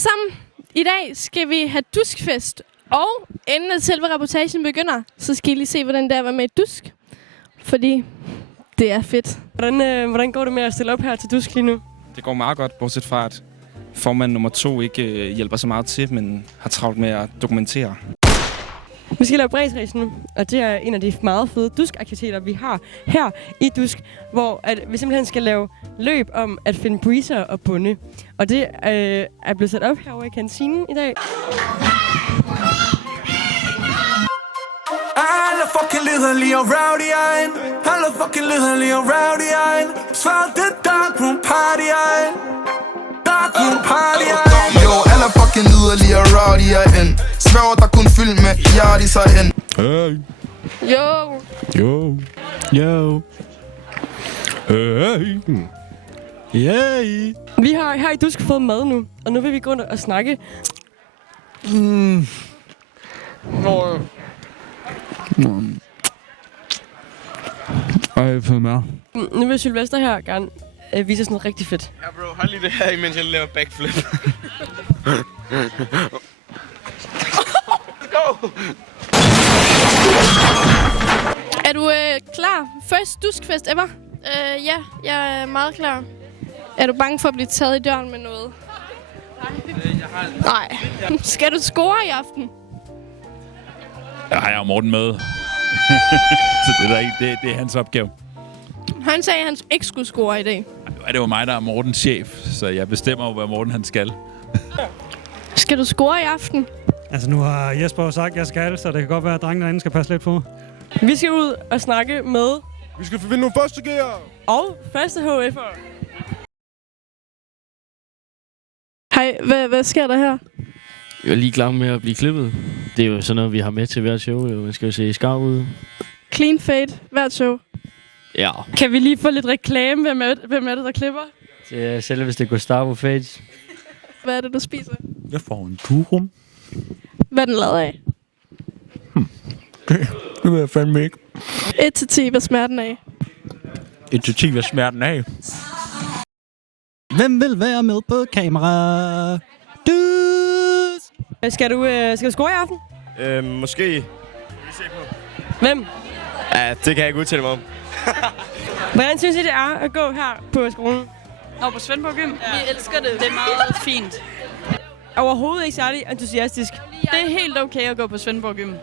alle sammen. I dag skal vi have duskfest. Og inden at selve reportagen begynder, så skal I lige se, hvordan det er at være med i dusk. Fordi det er fedt. Hvordan går det med at stille op her til dusk lige nu? Det går meget godt, bortset fra at formand nummer 2 ikke hjælper så meget til, men har travlt med at dokumentere. Vi skal lave bræsræs nu, og det er en af de meget fede duskaktiviteter, vi har her i Dusk, hvor vi simpelthen skal lave løb om at finde breezer og bunde. Og det er blevet sat op herovre i kantinen i dag. Alle fucking liderlige og rowdy-ejen. Alle fucking liderlige og rowdy-ejen. Svaret det dark room party-ejen. Dark room party-ejen. Jo, alle fucking liderlige og rowdy-ejen. Svær, der kun fyldt med hjertis herhen. Hey. Jo. Jo. Jo. Hey. Yay. Vi har her i Dusk fået mad nu, og nu vil vi gå rundt og snakke. Ej, fed mad. Nu vil Sylvester her gerne vise os noget rigtig fedt. Ja, bro, hold lige det her, imens jeg laver backflip. Go! Er du klar? First duskfest ever? Ja, jeg er meget klar. Er du bange for at blive taget i døren med noget? Nej. Skal du score i aften? Jeg har Morten med. Så det er, ikke, det er hans opgave. Han sagde, at han ikke skulle score i dag. Det var mig, der er Mortens chef, så jeg bestemmer jo, hvad Morten han skal. Skal du score i aften? Altså, nu har Jesper jo sagt, at jeg skal, så det kan godt være, at drengene derinde skal passe lidt på. Vi skal ud og snakke med... Vi skal finde nogle første gear. Og første HF'er. Hej, hvad sker der her? Jeg er lige klar med at blive klippet. Det er jo sådan noget, vi har med til hvert show. Man skal jo se skarp ud. Clean fade, hvert show. Ja. Kan vi lige få lidt reklame? Hvem er det, der klipper? Det er selv, hvis det går Gustavo Fage. Hvad er det, du spiser? Jeg får en durum. Hvad er den lavet af? Det ved jeg fandme ikke. 1-10, hvad smager den af? 1-10, hvad smager den af? Hvem vil være med på kamera? Skal du score i aften? Måske. Hvem? Ja, det kan jeg ikke udtale mig om. Hvordan synes I, det er at gå her på skolen? På Svendborg Gym? Ja. Vi elsker det. Det er meget fint. Overhovedet ikke særlig entusiastisk. Det er helt okay at gå på Svendborg Gym.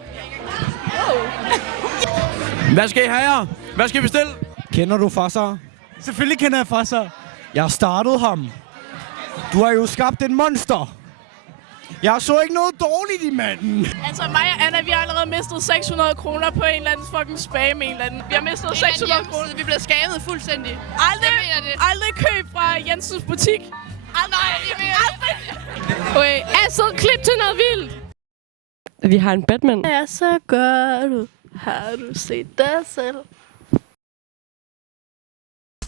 Hvad skal I have her? Hvad skal vi bestille? Kender du Fasser? Selvfølgelig kender jeg Fasser. Jeg har startet ham. Du har jo skabt en monster. Jeg så ikke noget dårligt i manden. Altså mig og Anna, vi har allerede mistet 600 kroner på en eller anden fucking spam en eller anden. Vi har mistet 600 kroner. Vi bliver skammet fuldstændig. Aldrig køb fra Jensens butik. Aldrig. Okay, altså klip til noget vildt. Vi har en Batman. Ja, så gør du. Har du set dig selv?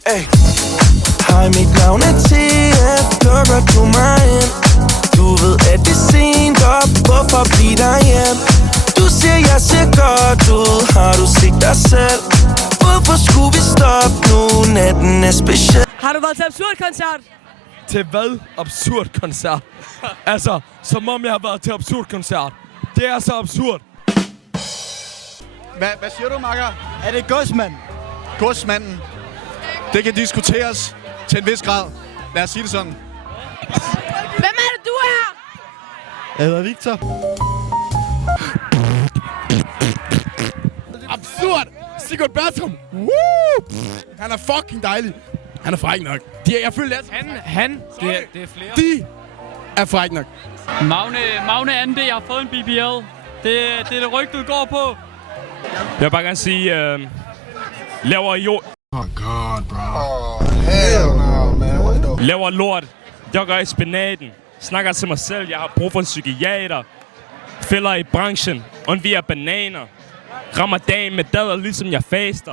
Hey. Hej, mit navn er TF. Plukker du mig ind? Du ved, at det er sent op. Hvorfor blive der hjem? Du siger, jeg ser godt ud. Har du set dig selv? Hvorfor skulle vi stoppe nu? Natten er speciel. Har du været til absurd koncert? Til hvad? Absurd koncert? Altså, som om jeg har været til absurd koncert. Det er så absurd. Hvad siger du, makker? Er det godsmand? Godsmanden. Det kan diskuteres til en vis grad. Lad os sige det sådan. Hvem er det, du er her? Jeg hedder Victor. Absurd! Sigurd Bertram! Woo! Han er fucking dejlig. Han er fræk nok. Jeg føler, at Det er flere. de er fræk nok. Magne Ande, jeg har fået en BBL. Det er det rygtet går på. Jeg vil bare gerne sige, laver jord. Oh god, bro. Hell no, man. What the... Laver lort. Jogger i spinaten. Snakker til mig selv. Jeg har brug for en psykiater. Fælder i branchen. Undviger bananer. Rammer dagen med dader, ligesom jeg faster.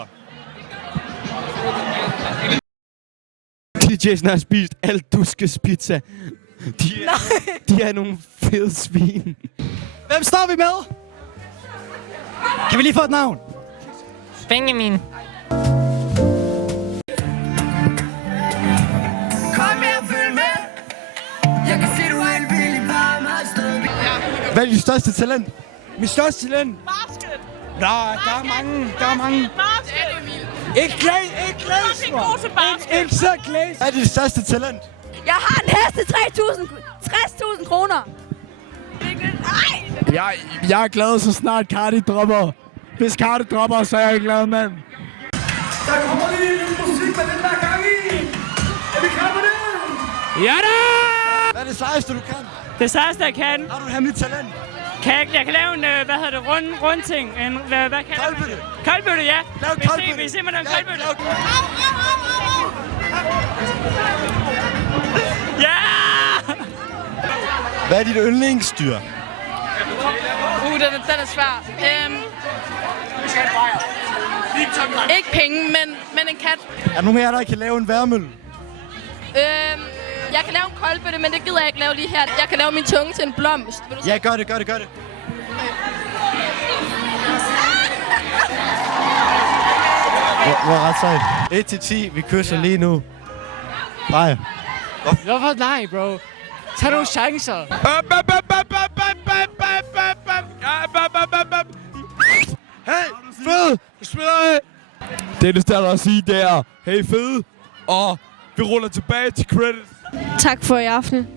DJ'sen har spist alt Duskes pizza. De er nogle fede svin. Hvem står vi med? Kan vi lige få et navn? Benjamin. Kom her, følg med. Jeg kan se, du er en vild Hvad er dit største talent? Mit største talent? Basket! Der er mange. Ikke glæs, Ikke så glæs. Hvad er dit største talent? Jeg har en heste 60.000 kroner. Jeg er glad, så snart Cardi dropper. Hvis Cardi dropper, så er jeg glad, mand. Der kommer lige lidt musik med den der gang i. Er vi klar på det? Ja da! Hvad er det sejeste, du kan? Det sejeste, jeg kan. Har du et hemmeligt talent? Jeg kan lave en, rundting. Hvad kalder man det? Koldbøtte, ja. Vil I se mig lave en koldbøtte? Ja! Hvad er dit yndlingsdyr? Den er svær. Ikke penge, men en kat. Er der nogen af jer, der kan lave en vejrmølle? Jeg kan lave en koldbøtte, men det gider jeg ikke lave lige her. Jeg kan lave min tunge til en blomst. Ja, gør det. Hvor ret sejt. 1 til 10, vi kysser lige nu. Nej. Hvorfor nej, bro? Tag nogle chancer. Hey, fed! Spiller af! Det eneste, der er at sige, det er, hey fed! Og vi ruller tilbage til credits. Tak for i aften.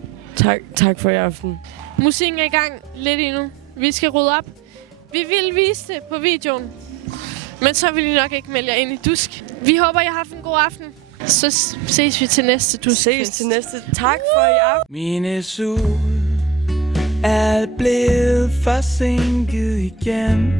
Tak for i aften. Musikken er i gang lidt endnu. Vi skal rydde op. Vi vil vise det på videoen. Men så vil I nok ikke melde jer ind i Dusk. Vi håber, I har haft en god aften. Så ses vi til næste Dusk. Ses til næste. Tak for i aften. Mine sol er blevet forsinket igen.